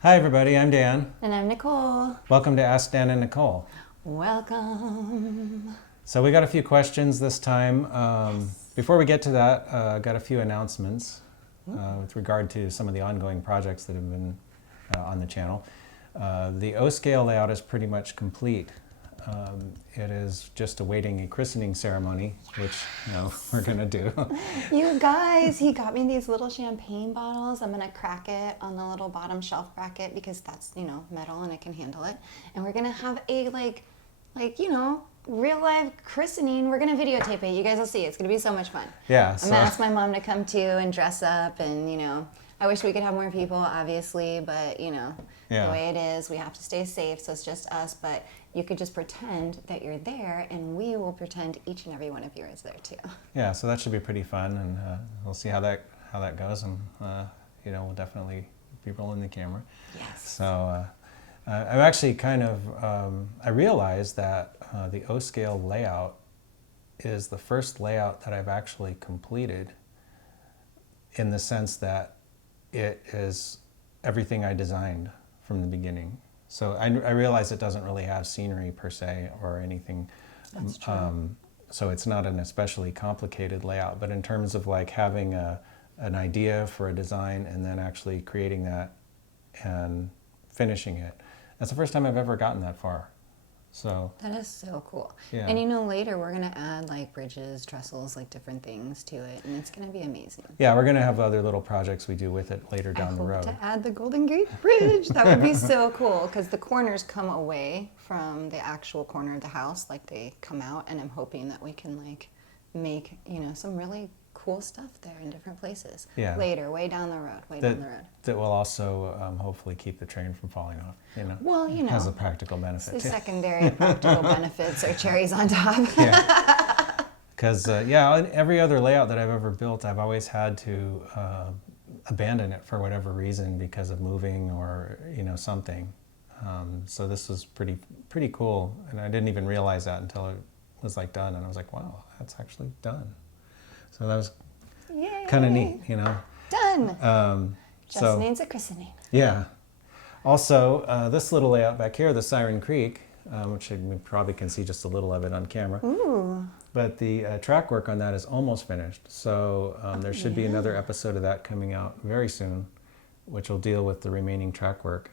Hi everybody, I'm Dan. And I'm Nicole. Welcome to Ask Dan and Nicole. Welcome. So we got a few questions this time. Before we get to that, got a few announcements with regard to some of the ongoing projects that have been on the channel. The O-scale layout is pretty much complete. It is just awaiting a christening ceremony, which we're going to do. You guys, he got me these little champagne bottles. I'm going to crack it on the little bottom shelf bracket because that's, metal and it can handle it. And we're going to have a real live christening. We're going to videotape it. You guys will see. It's going to be so much fun. Yeah. I'm going to ask my mom to come too and dress up and, I wish we could have more people, obviously, but, the way it is, we have to stay safe, so it's just us, but you could just pretend that you're there, and we will pretend each and every one of you is there, too. Yeah, so that should be pretty fun, and we'll see how that goes, and, we'll definitely be rolling the camera. Yes. So I've actually I realized that the O-scale layout is the first layout that I've actually completed in the sense that it is everything I designed from the beginning. So I realize it doesn't really have scenery per se or anything. That's true. So it's not an especially complicated layout, but in terms of like having an idea for a design and then actually creating that and finishing it, that's the first time I've ever gotten that far. So That is so cool. Yeah. And later we're going to add like bridges, trestles, like different things to it, and it's going to be amazing. yeah, we're going to have other little projects we do with it later down the I road. hope to add the Golden Gate Bridge. That would be so cool because the corners come away from the actual corner of the house, like they come out, and I'm hoping that we can like make some really cool stuff there in different places. Yeah. Later, way down the road, That will also hopefully keep the train from falling off. Well, has a practical benefit the too. secondary practical benefits are cherries on top. Yeah. Because every other layout that I've ever built, I've always had to abandon it for whatever reason because of moving or something. So this was pretty cool, and I didn't even realize that until it was like done, and I was like, wow, that's actually done. So that was kind of neat, Done. Just so needs a christening. yeah. Also, this little layout back here, the Siren Creek, which you probably can see just a little of it on camera. Ooh. But the track work on that is almost finished. So there should be another episode of that coming out very soon, which will deal with the remaining track work.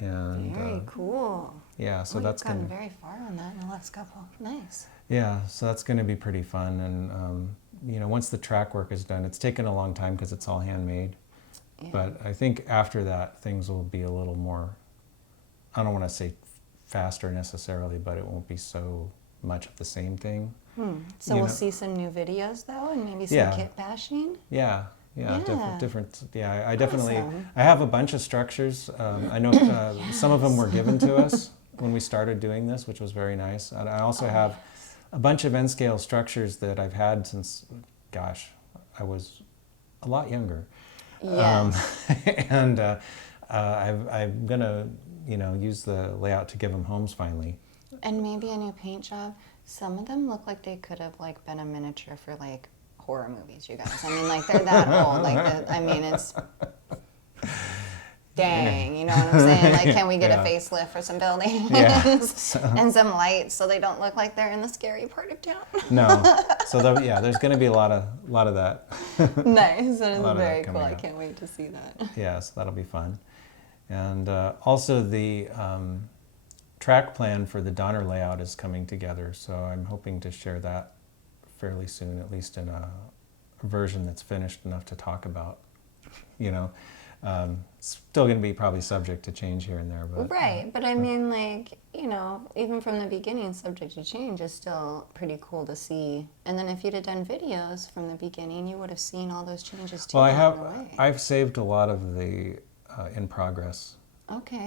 And Very cool. yeah, so Well, that's you've gotten going to very far on that in the last couple. Nice. yeah, so that's going to be pretty fun. And once the track work is done, it's taken a long time because it's all handmade. Yeah. But I think after that, things will be a little more, I don't want to say faster necessarily, but it won't be so much of the same thing. So we'll see some new videos though, and maybe some Yeah. kit bashing. Yeah, Yeah. different. Yeah, I definitely, Awesome. I have a bunch of structures. I know some of them were given to us when we started doing this, which was very nice. And I also have a bunch of N-scale structures that I've had since, gosh, I was a lot younger. Yes. And I'm gonna, use the layout to give them homes finally. And maybe a new paint job. Some of them look like they could have like been a miniature for like horror movies, you guys. I mean, like they're that old. It's dang, you know what I'm saying? Like, can we get a facelift for some buildings and some lights so they don't look like they're in the scary part of town? No, so there's going to be a lot of that. Nice, that is very cool. coming I up. can't wait to see that. Yeah, so that'll be fun. And also the track plan for the Donner layout is coming together, so I'm hoping to share that fairly soon, at least in a version that's finished enough to talk about. Still going to be probably subject to change here and there, but Right, but I mean, even from the beginning, subject to change is still pretty cool to see. And then if you'd have done videos from the beginning, you would have seen all those changes too. well, I've saved a lot of the in progress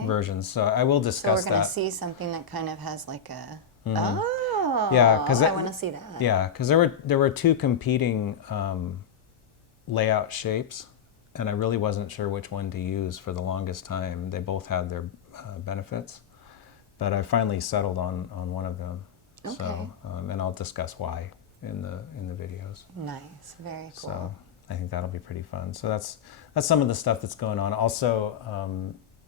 versions, so I will discuss So we're going that. to see something that kind of has like a, Yeah, 'cause I want to see that. Yeah, because there were two competing layout shapes, and I really wasn't sure which one to use for the longest time. They both had their benefits, but I finally settled on one of them. Okay. So, and I'll discuss why in the videos. Nice, very cool. So I think that'll be pretty fun. So that's some of the stuff that's going on. Also,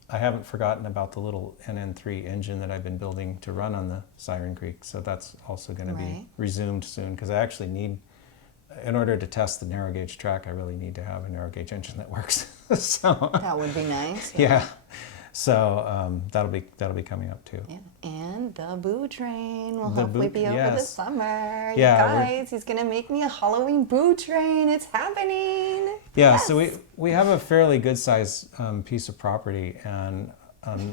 I haven't forgotten about the little NN3 engine that I've been building to run on the Siren Creek. So that's also going to be resumed soon, because I actually need, in order to test the narrow gauge track, I really need to have a narrow gauge engine that works. So that would be nice. Yeah. So that'll be coming up too. Yeah. And the boo train will hopefully be over this summer. You Yeah, guys, he's gonna make me a Halloween boo train. It's happening. Yeah. Yes. So we have a fairly good sized piece of property, and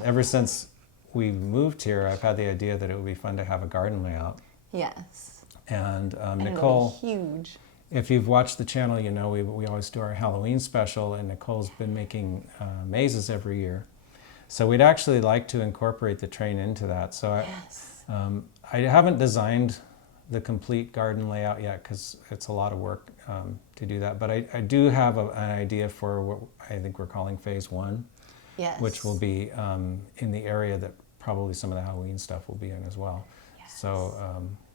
ever since we moved here, I've had the idea that it would be fun to have a garden layout. Yes. And and Nichole, it'll be huge. If you've watched the channel, you know we always do our Halloween special, and Nichole's been making mazes every year. So we'd actually like to incorporate the train into that. So I haven't designed the complete garden layout yet, because it's a lot of work to do that. But I do have an idea for what I think we're calling phase 1, which will be in the area that probably some of the Halloween stuff will be in as well. Yes. So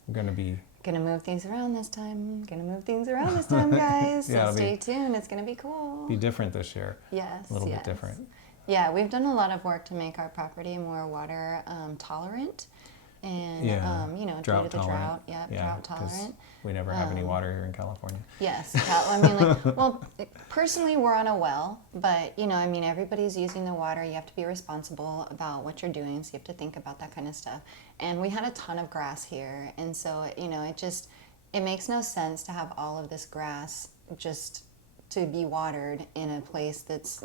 we're going to be... Gonna move things around this time. Guys. So stay tuned. It's gonna be cool. Be different this year. Yes. A little bit different. Yeah, we've done a lot of work to make our property more water tolerant, and you know, due to the drought. Yeah, drought tolerant. We never have any water here in California. Yes, I mean, like, well, personally, we're on a well, but you know, I mean, everybody's using the water. You have to be responsible about what you're doing, so you have to think about that kind of stuff. And we had a ton of grass here, and so you know, it makes no sense to have all of this grass just to be watered in a place that's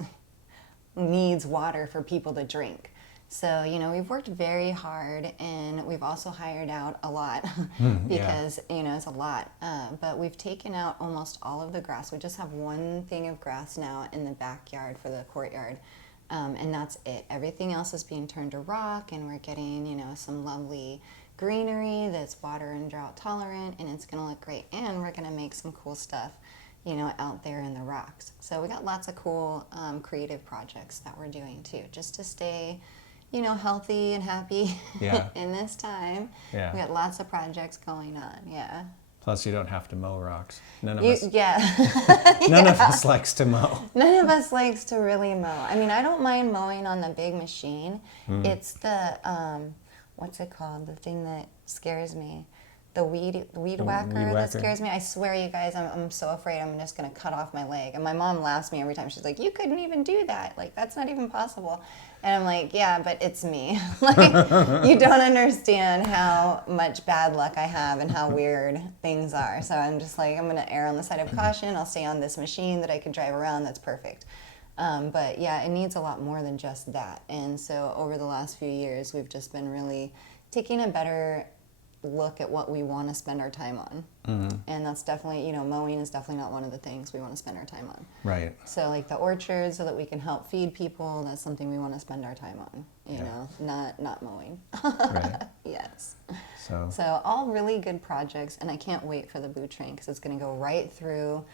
needs water for people to drink. So, you know, we've worked very hard, and we've also hired out a lot because, you know, it's a lot. But we've taken out almost all of the grass. We just have one thing of grass now in the backyard for the courtyard, and that's it. Everything else is being turned to rock, and we're getting, you know, some lovely greenery that's water and drought tolerant, and it's going to look great. And we're going to make some cool stuff, you know, out there in the rocks. So we got lots of cool creative projects that we're doing too, just to stay, you know, healthy and happy in this time. Yeah. We got lots of projects going on. Yeah. Plus, you don't have to mow rocks. None of us. None of us likes to mow. None of us likes to really mow. I mean, I don't mind mowing on the big machine. It's the what's it called? The thing that scares me. The weed whacker that scares me. I swear, you guys, I'm so afraid I'm just going to cut off my leg. And my mom laughs at me every time. She's like, you couldn't even do that. Like, that's not even possible. And I'm like, yeah, but it's me. Like, you don't understand how much bad luck I have and how weird things are. So I'm just like, I'm going to err on the side of caution. I'll stay on this machine that I could drive around. That's perfect. But yeah, it needs a lot more than just that. And so over the last few years, we've just been really taking a better look at what we want to spend our time on. And that's definitely, you know, mowing is definitely not one of the things we want to spend our time on. Right. So like the orchard, so that we can help feed people, that's something we want to spend our time on, you know, not mowing. Right. Yes. So all really good projects, and I can't wait for the boot train, because it's going to go right through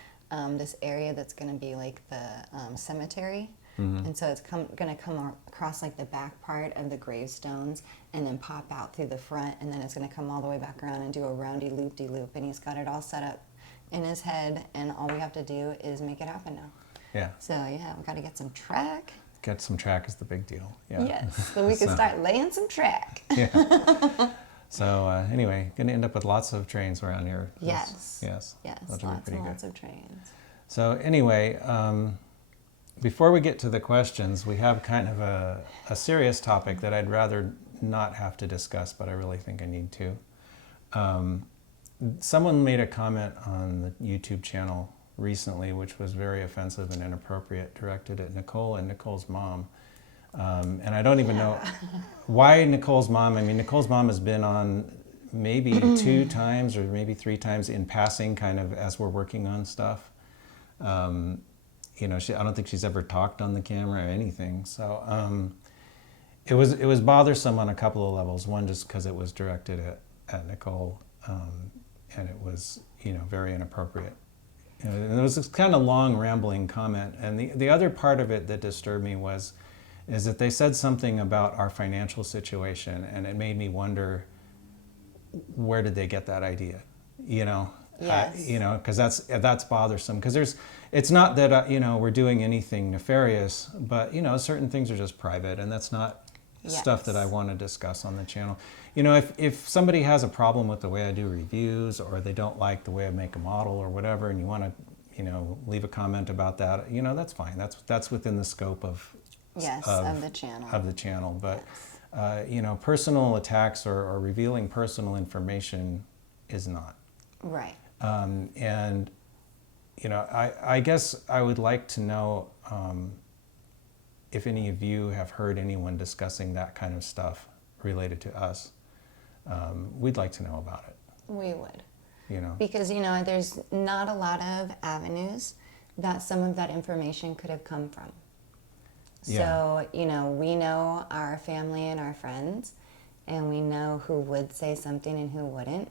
this area that's going to be like the cemetery. And so it's going to come across like the back part of the gravestones, and then pop out through the front, and then it's going to come all the way back around and do a roundy loop-de-loop. And he's got it all set up in his head, and all we have to do is make it happen now. Yeah. So yeah, we've got to get some track. Get some track is the big deal. Yeah. Yes, so we can start laying some track. Yeah. So anyway, going to end up with lots of trains around here. Yes. Yes. Lots and lots of trains. So anyway, before we get to the questions, we have kind of a serious topic that I'd rather not have to discuss, but I really think I need to. Someone made a comment on the YouTube channel recently, which was very offensive and inappropriate, directed at Nichole and Nichole's mom. And I don't even know why Nichole's mom. I mean, Nichole's mom has been on maybe 2 times or maybe 3 times in passing, kind of as we're working on stuff. You know, I don't think she's ever talked on the camera or anything. So it was bothersome on a couple of levels. One, just because it was directed at Nichole, and it was, you know, very inappropriate. And there was this kind of long, rambling comment. And the other part of it that disturbed me is that they said something about our financial situation, and it made me wonder, where did they get that idea? You know, Yes. You know, because that's bothersome. Because it's not that you know, we're doing anything nefarious, but you know, certain things are just private, and that's not stuff that I want to discuss on the channel. You know, if somebody has a problem with the way I do reviews, or they don't like the way I make a model or whatever, and you want to, you know, leave a comment about that, you know, that's fine. That's within the scope of the channel. Of the channel, but you know, personal attacks or revealing personal information is not. Right. And you know, I guess I would like to know if any of you have heard anyone discussing that kind of stuff related to us. We'd like to know about it. We would. You know. Because, you know, there's not a lot of avenues that some of that information could have come from. Yeah. So, you know, we know our family and our friends, and we know who would say something and who wouldn't.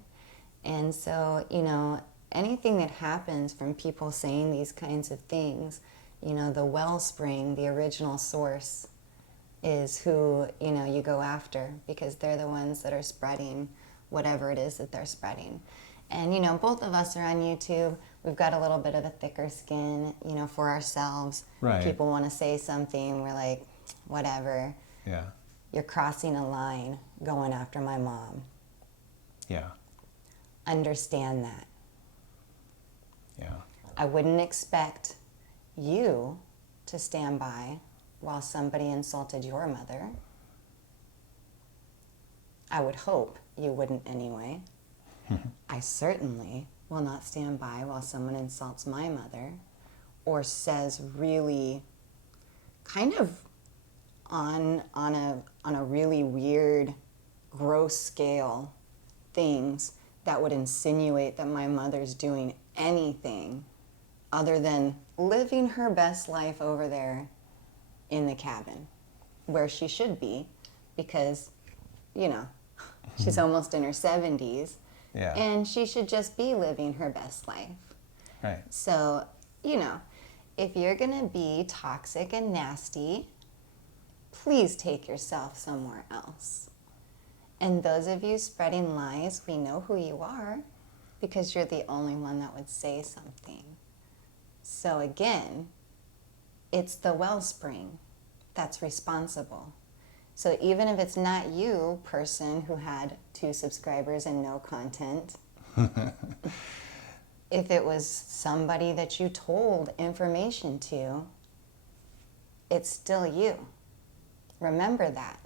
And so, you know, anything that happens from people saying these kinds of things, you know, the wellspring, the original source, is who, you know, you go after, because they're the ones that are spreading whatever it is that they're spreading. And, you know, both of us are on YouTube. We've got a little bit of a thicker skin, you know, for ourselves. Right. People want to say something, we're like, whatever. Yeah. You're crossing a line going after my mom. Yeah. Understand that. Yeah. I wouldn't expect you to stand by while somebody insulted your mother. I would hope you wouldn't anyway. I certainly will not stand by while someone insults my mother or says really kind of on a really weird, gross scale things that would insinuate that my mother's doing anything other than living her best life over there in the cabin where she should be, because, you know, she's almost in her 70s. Yeah. And she should just be living her best life. Right. So, you know, if you're going to be toxic and nasty, please take yourself somewhere else. And those of you spreading lies, we know who you are, because you're the only one that would say something. So again, it's the wellspring that's responsible. So even if it's not you, person who had 2 subscribers and no content, if it was somebody that you told information to, it's still you. Remember that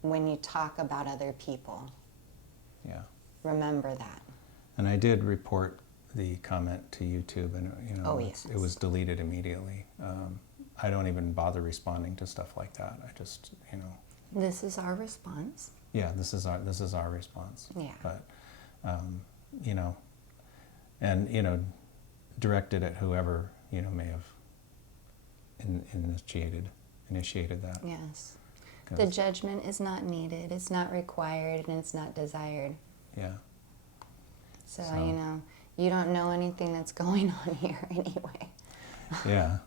when you talk about other people. Yeah. Remember that. And I did report the comment to YouTube, and you know, it was deleted immediately. I don't even bother responding to stuff like that. I just, you know. This is our response. Yeah, this is our response. Yeah. But, you know, and you know, directed at whoever, you know, may have initiated that. Yes. The judgment is not needed. It's not required, and it's not desired. Yeah. So you know, you don't know anything that's going on here anyway. Yeah.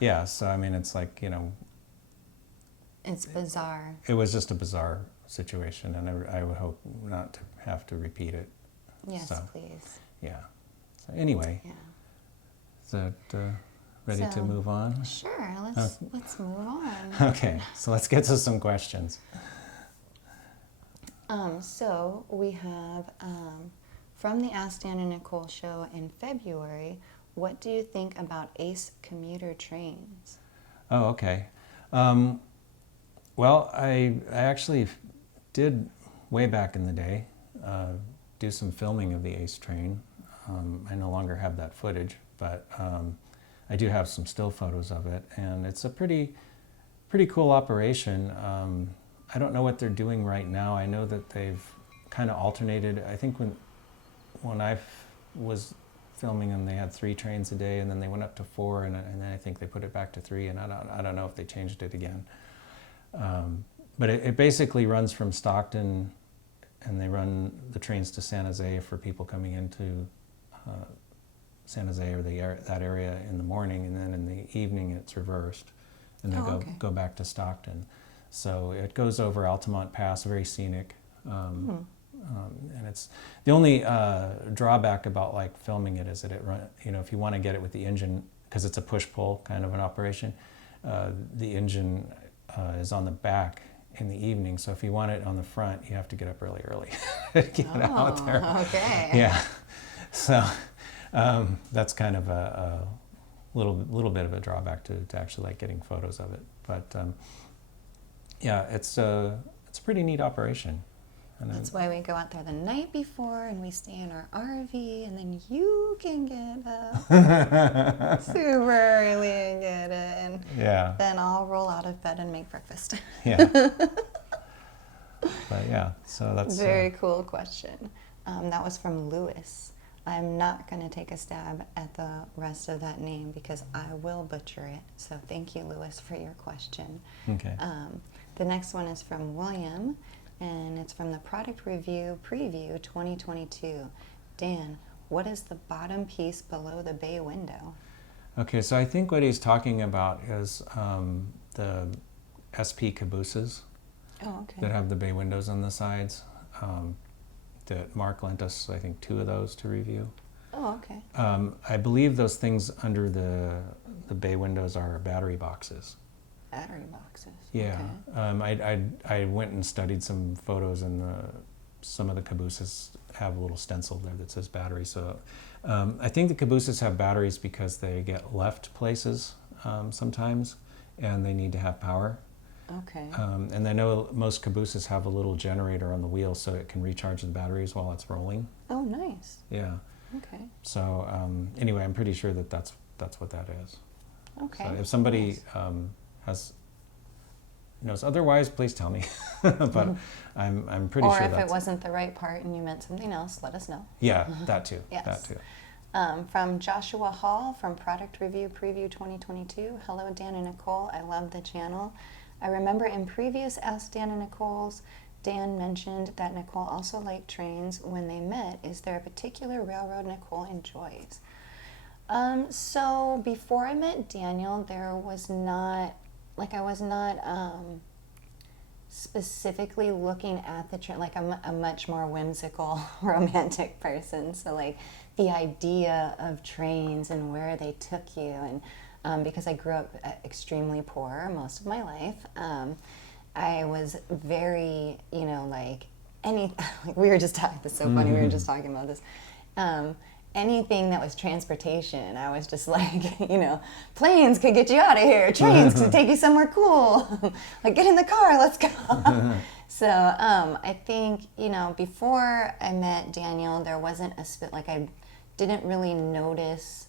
Yeah, so I mean, it's like, you know, it's bizarre. It was just a bizarre situation, and I would hope not to have to repeat it. Yes, so, please. Yeah. So anyway, is that ready to move on? Sure, let's move on. Okay, so let's get to some questions. So we have from the Ask Dan and Nichole show in February, what do you think about ACE Commuter trains? Oh, okay. Well, I actually did, way back in the day, do some filming of the ACE train. I no longer have that footage, but I do have some still photos of it, and it's a pretty cool operation. I don't know what they're doing right now. I know that they've kind of alternated. I think when I was filming them, they had 3 trains a day, and then they went up to 4, and then I think they put it back to 3, and I don't know if they changed it again. But it basically runs from Stockton, and they run the trains to San Jose for people coming into San Jose or that area in the morning, and then in the evening it's reversed, and they go back to Stockton. So it goes over Altamont Pass, very scenic. And it's the only drawback about like filming it is that if you want to get it with the engine, because it's a push-pull kind of an operation, the engine is on the back in the evening. So if you want it on the front, you have to get up really early to get out there. Okay. Yeah. So that's kind of a little bit of a drawback to actually like getting photos of it. But yeah, it's a pretty neat operation. And that's why we go out there the night before and we stay in our RV, and then you can get up super early and get it, and then I'll roll out of bed and make breakfast. Yeah. But yeah, so that's very cool question. That was from Lewis. I'm not going to take a stab at the rest of that name because I will butcher it. So thank you, Lewis, for your question. Okay. The next one is from William, and it's from the Product Review Preview 2022. Dan, what is the bottom piece below the bay window? Okay, so I think what he's talking about is the SP cabooses that have the bay windows on the sides. That Mark lent us, I think, 2 of those to review. Oh, okay. I believe those things under the bay windows are battery boxes. Battery boxes. Yeah. Okay. I went and studied some photos, and some of the cabooses have a little stencil there that says battery. So I think the cabooses have batteries because they get left places sometimes, and they need to have power. Okay. And I know most cabooses have a little generator on the wheel so it can recharge the batteries while it's rolling. Oh, nice. Yeah. Okay. So anyway, I'm pretty sure that that's what that is. Okay. So if somebody knows otherwise, please tell me. But I'm pretty sure. Or if it wasn't the right part and you meant something else, let us know. Yeah, that too. Yes. That too. From Joshua Hall from Product Review Preview 2022. Hello, Dan and Nicole. I love the channel. I remember in previous Ask Dan and Nicole's, Dan mentioned that Nicole also liked trains when they met. Is there a particular railroad Nicole enjoys? So before I met Daniel, there was not, I was not specifically looking at the train. I'm a much more whimsical, romantic person. So the idea of trains and where they took you, and because I grew up extremely poor most of my life, I was very, we were just talking, this is so funny, we were just talking about this. Anything that was transportation, I was just planes could get you out of here, trains could take you somewhere cool, get in the car, let's go. So I think, before I met Daniel, there wasn't I didn't really notice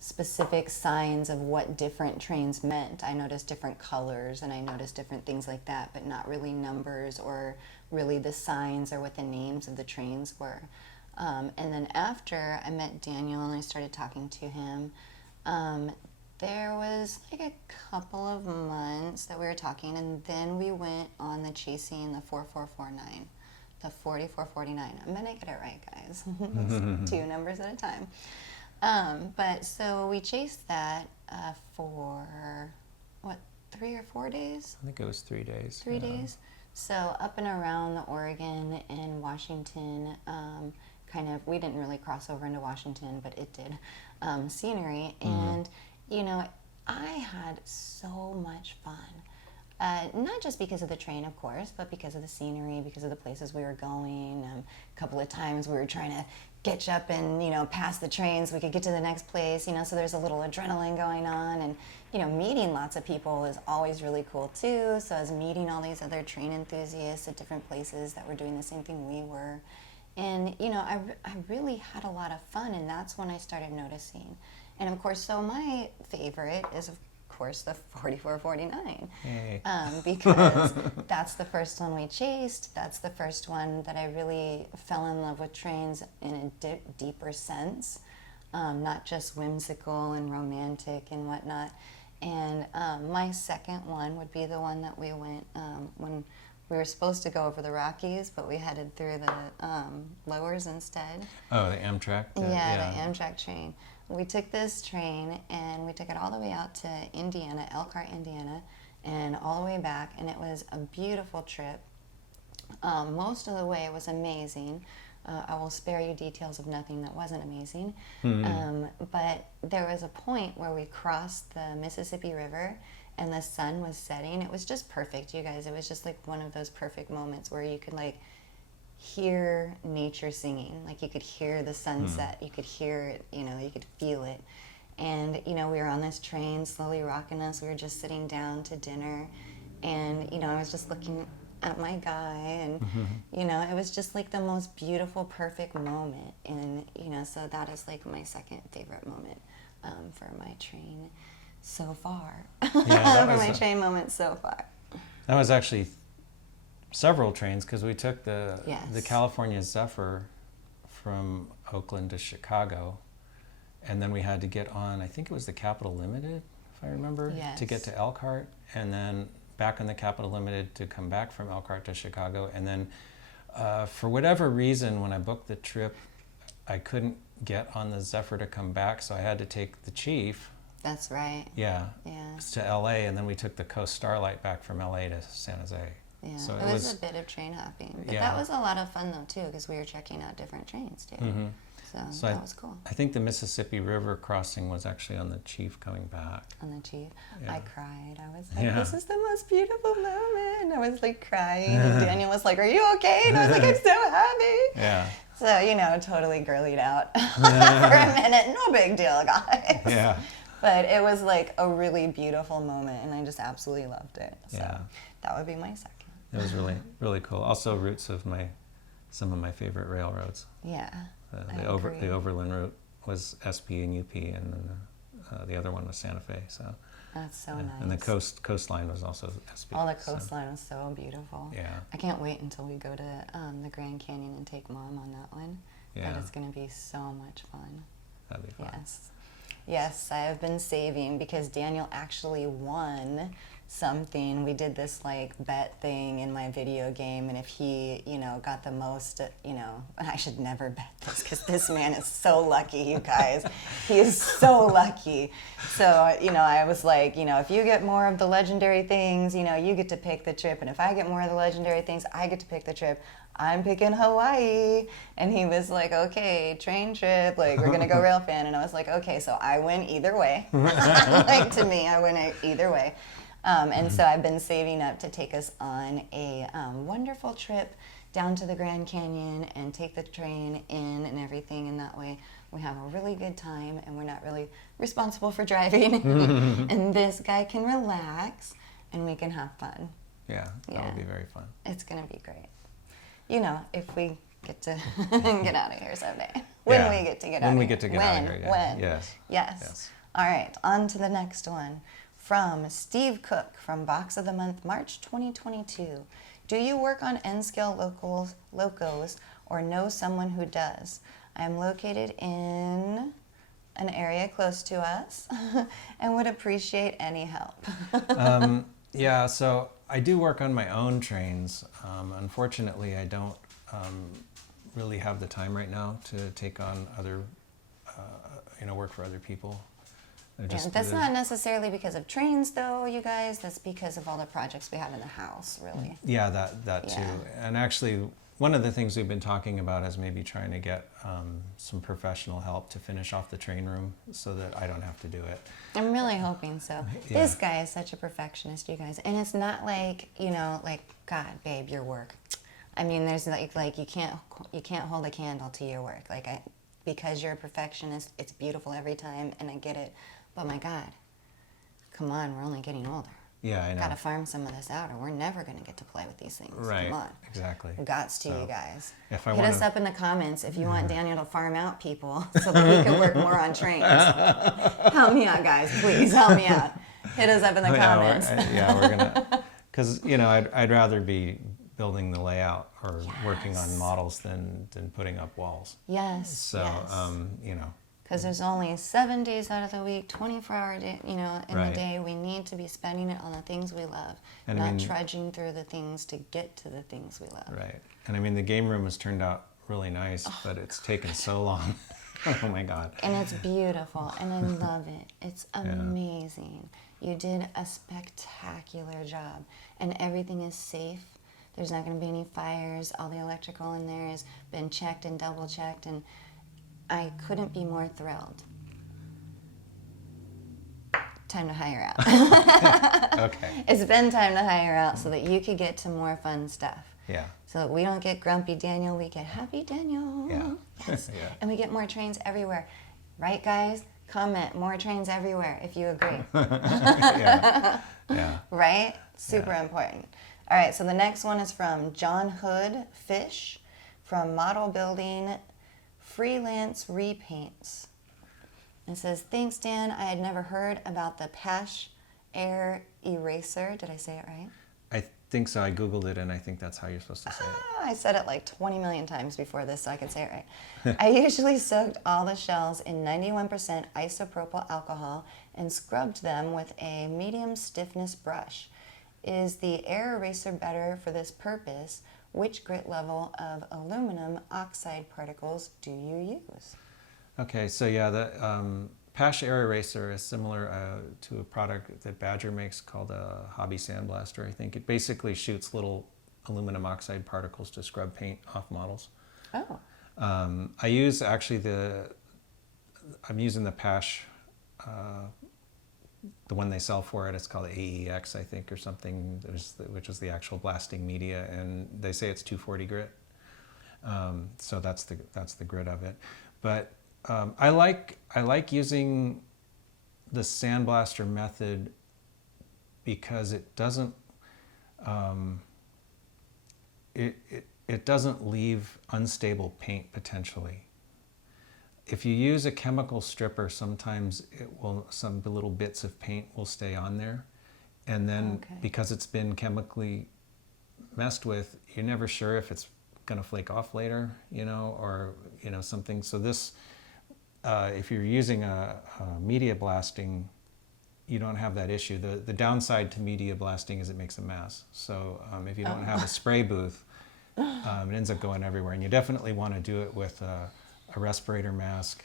specific signs of what different trains meant. I noticed different colors and I noticed different things like that, but not really numbers or really the signs or what the names of the trains were. And then after I met Daniel and I started talking to him, there was a couple of months that we were talking, and then we went on the chasing the 4449, the 4449. I'm gonna get it right, guys. It's 2 numbers at a time. But so we chased that for, 3 or 4 days? I think it was 3 days. 3 days. So up and around the Oregon and Washington, we didn't really cross over into Washington, but it did, scenery. And, I had so much fun. Not just because of the train, of course, but because of the scenery, because of the places we were going. A couple of times we were trying to get up and, pass the train so we could get to the next place, so there's a little adrenaline going on. And, meeting lots of people is always really cool too. So I was meeting all these other train enthusiasts at different places that were doing the same thing we were. And, I really had a lot of fun, and that's when I started noticing. And of course, so my favorite is, of course, the 4449. Hey. Because that's the first one we chased. That's the first one that I really fell in love with trains in a deeper sense, not just whimsical and romantic and whatnot. And my second one would be the one that we went when we were supposed to go over the Rockies, but we headed through the lowers instead. Oh, the Amtrak? The Amtrak train. We took this train and we took it all the way out to Indiana, Elkhart, Indiana, and all the way back, and it was a beautiful trip. Most of the way was amazing. I will spare you details of nothing that wasn't amazing. But there was a point where we crossed the Mississippi River and the sun was setting. It was just perfect, you guys. It was just like one of those perfect moments where you could like hear nature singing. Like you could hear the sunset. You could hear it, you know, you could feel it. And, you know, we were on this train slowly rocking us. We were just sitting down to dinner. And, you know, I was just looking at my guy, and you know, it was just like the most beautiful, perfect moment. And you know, so that is like my second favorite moment for my train so far. Yeah, for my train moment so far. That was actually several trains, because we took the California Zephyr from Oakland to Chicago, and then we had to get on, I think it was the Capital Limited, if I remember, to get to Elkhart, and then back on the Capital Limited to come back from Elkhart to Chicago. And then for whatever reason, when I booked the trip, I couldn't get on the Zephyr to come back, so I had to take the Chief. That's right. Yeah. To LA, and then we took the Coast Starlight back from LA to San Jose. Yeah, so it was a bit of train hopping. But that was a lot of fun though too, because we were checking out different trains too. So that was cool. I think the Mississippi River crossing was actually on the Chief coming back. On the Chief. I cried. I was like, this is the most beautiful moment. I was like crying. And Daniel was like, are you okay? And I was like, I'm so happy. Yeah. So, you know, totally girlied out for a minute. No big deal, guys. Yeah. But it was like a really beautiful moment, and I just absolutely loved it. So that would be my second. It was really, really cool. Also routes of some of my favorite railroads. Yeah. The Overland route was SP and UP, and then the other one was Santa Fe. So that's so nice. And the coastline was also SP. Oh, the coastline was so beautiful. Yeah. I can't wait until we go to the Grand Canyon and take Mom on that one. Yeah. That is going to be so much fun. That'd be fun. Yes, I have been saving, because Daniel actually won something. We did this like bet thing in my video game, and if he, you know, got the most, you know, I should never bet this because this man is so lucky, you guys. He is so lucky. So, you know, I was like, you know, if you get more of the legendary things, you know, you get to pick the trip, and if I get more of the legendary things, I get to pick the trip. I'm picking Hawaii. And he was like, okay, train trip, like we're gonna go rail fan. And I was like, okay, so I win either way. Like to me, I win either way. And so I've been saving up to take us on a wonderful trip down to the Grand Canyon and take the train in and everything. And that way we have a really good time, and we're not really responsible for driving. And this guy can relax and we can have fun. Yeah, that would be very fun. It's gonna be great. You know, if we get to get out of here someday. When we get to get out of here. When we get to get out of here, When? Yes. All right, on to the next one. From Steve Cook from Box of the Month, March 2022. Do you work on N-scale locos or know someone who does? I am located in an area close to us and would appreciate any help. Yeah, so I do work on my own trains. Unfortunately, I don't really have the time right now to take on other, work for other people. That's not necessarily because of trains, though, you guys. That's because of all the projects we have in the house, really. Yeah, that too. And actually, one of the things we've been talking about is maybe trying to get some professional help to finish off the train room so that I don't have to do it. I'm really hoping so. Yeah. This guy is such a perfectionist, you guys. And it's not like, God, babe, your work. I mean, there's like you can't hold a candle to your work. Because you're a perfectionist, it's beautiful every time, and I get it. But my God, come on, we're only getting older. Yeah, I know. Got to farm some of this out, or we're never going to get to play with these things. Right. Come on. Exactly. Gots to, you guys. Hit us up in the comments if you want Daniel to farm out people so that he can work more on trains. Help me out, guys. Please help me out. Hit us up in the comments. We're gonna, because I'd rather be building the layout or working on models than putting up walls. Yes. So because there's only 7 days out of the week, 24-hour day, in the day. We need to be spending it on the things we love, and not trudging through the things to get to the things we love. Right. And the game room has turned out really nice, but it's taken so long. Oh my God. And it's beautiful, and I love it. It's amazing. You did a spectacular job, and everything is safe. There's not going to be any fires. All the electrical in there has been checked and double checked, and I couldn't be more thrilled. Time to hire out. Okay. It's been time to hire out so that you could get to more fun stuff. Yeah. So that we don't get grumpy Daniel, we get happy Daniel. Yeah. Yes. Yeah. And we get more trains everywhere. Right, guys? Comment, more trains everywhere if you agree. Yeah. Yeah. Right? Super important. All right, so the next one is from John Hood Fish from Model Building Freelance Repaints. It says, thanks, Dan. I had never heard about the Paasche Air Eraser. Did I say it right? I think so. I Googled it, and I think that's how you're supposed to say it. I said it like 20 million times before this, so I could say it right. I usually soaked all the shells in 91% isopropyl alcohol and scrubbed them with a medium stiffness brush. Is the air eraser better for this purpose? Which grit level of aluminum oxide particles do you use? Okay, so yeah, the Paasche Air Eraser is similar to a product that Badger makes called a Hobby Sandblaster, I think. It basically shoots little aluminum oxide particles to scrub paint off models. Oh. I use actually I'm using the Paasche, the one they sell for it. It's called AEX, I think, or something, which is the actual blasting media, and they say it's 240 grit. So that's the grit of it. But I like using the sandblaster method because it doesn't it doesn't leave unstable paint potentially. If you use a chemical stripper, sometimes some little bits of paint will stay on there, and then because it's been chemically messed with, you're never sure if it's going to flake off later, or something. So this. If you're using a media blasting, you don't have that issue. The downside to media blasting is it makes a mess. So if you don't have a spray booth, it ends up going everywhere. And you definitely want to do it with a respirator mask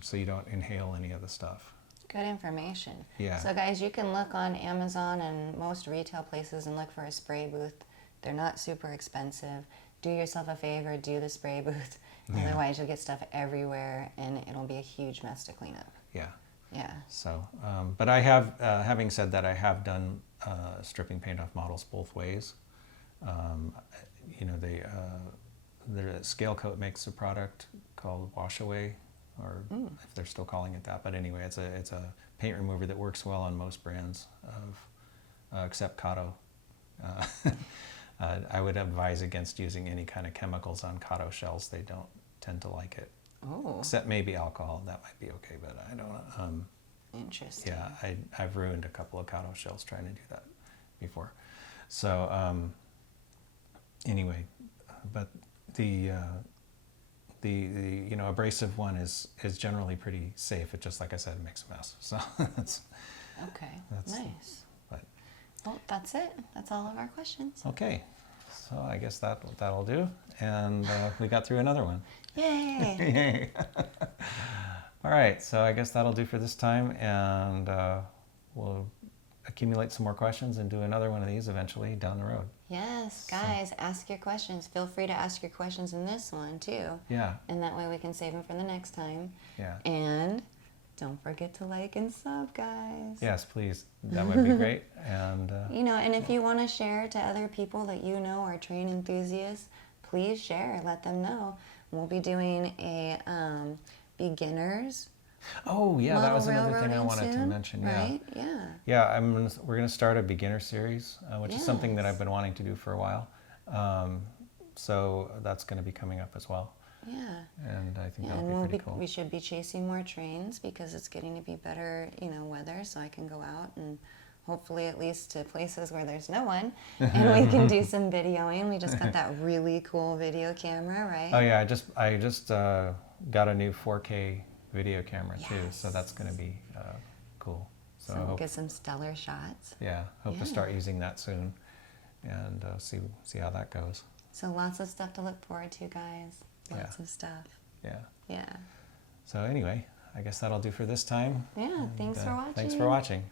so you don't inhale any of the stuff. Good information. Yeah. So guys, you can look on Amazon and most retail places and look for a spray booth. They're not super expensive. Do yourself a favor, do the spray booth. Yeah. Otherwise, you'll get stuff everywhere, and it'll be a huge mess to clean up. Yeah. Yeah. So, but I have, having said that, I have done stripping paint off models both ways. The Scale Coat makes a product called Wash Away, or if they're still calling it that. But anyway, it's a paint remover that works well on most brands except Kato. I would advise against using any kind of chemicals on Kato shells. They don't tend to like it. Oh. Except maybe alcohol. That might be okay, but I don't. Interesting. Yeah, I've ruined a couple of Kato shells trying to do that before. So anyway, but the abrasive one is generally pretty safe. It just, like I said, it makes a mess. So that's nice. Well, that's it. That's all of our questions. Okay. So I guess that'll do. And we got through another one. Yay! Yay. All right. So I guess that'll do for this time. And we'll accumulate some more questions and do another one of these eventually down the road. Yes, guys, ask your questions. Feel free to ask your questions in this one, too. Yeah. And that way we can save them for the next time. Yeah. And don't forget to like and sub, guys. Yes, please. That would be great. And and if you want to share to other people that you know are train enthusiasts, please share. Let them know. We'll be doing a beginners. Oh yeah, that was another thing I railroading wanted to soon, mention. Right? Yeah. Yeah, we're going to start a beginner series, which is something that I've been wanting to do for a while. So that's going to be coming up as well. Yeah. And I think that'll be pretty cool. We should be chasing more trains because it's getting to be better, weather, so I can go out and hopefully at least to places where there's no one, and we can do some videoing. We just got that really cool video camera, right? Oh yeah, I just got a new 4K video camera too, so that's going to be cool. So we'll get some stellar shots. Yeah, hope to start using that soon, and see how that goes. So lots of stuff to look forward to, guys. Lots of stuff. Yeah. Yeah. So anyway, I guess that'll do for this time. Yeah, thanks for watching. Thanks for watching.